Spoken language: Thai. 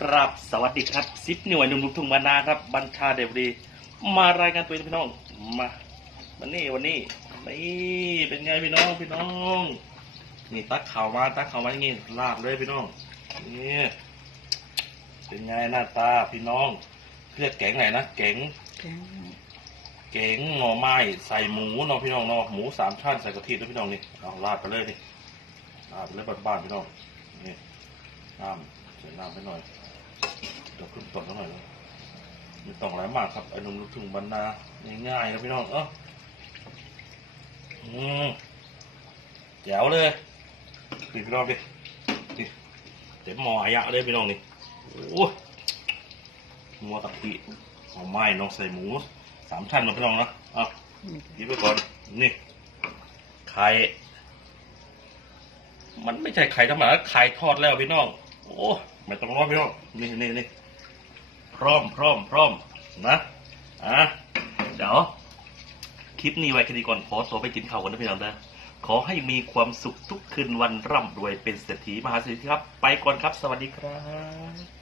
ครับสวัสดีครับซิปน่วยหนุ่มลูกทุ่งมานาครับ บัญชาเดวดี มารายงานตัวพี่น้อง มาวันนี้วันนี้นี่เป็นไงพี่น้องพี่น้อง นี่ตักข่าวมาตักข่าวมาอย่างงี้ลาบเลยพี่น้องนี่เป็นไงหน้าตาพี่น้องเรียกแกงไหนนะแกงแกงงหน่อไม้ใส่หมูเนาะพี่น้องเนาะหมูสามชั้นใส่กะทิด้วยพี่น้องนี่เอาราดไปเลยนี่ราดไปเลยบ้านๆพี่น้องนี่น้ำใส่น้ำไปหน่อย เดี๋ยวขึ้นต้นหน่อยเลยไม่ต้องอะไรมากครับไอ้นุ่มลูกทุ่งบรรณาง่ายๆครับพี่น้องเอออืมแจ๋วเลยนี่พี่น้องดิเต็มหม้ออะยะเลยพี่น้องนี่โอ้หมัวกะทิหน่อไม้น้องใส่หมูสามชั้นเนาพี่น้องนะอานี่หยิบไปก่อนนี่ไข่มันไม่ใช่ไข่ธรรมดาไข่ทอดแล้วพี่น้อง โอ้ไม่ต้องรอพี่น้องนี่นี่นี่พร้อมพร้อมพร้อมนะอะเดี๋ยวคลิปนี้ไว้แค่นี้ก่อนขอตัวไปกินข้าวกันนะพี่น้องนะขอให้มีความสุขทุกคืนวันร่ำรวยเป็นเศรษฐีมหาเศรษฐีครับ ไปก่อนครับ สวัสดีครับ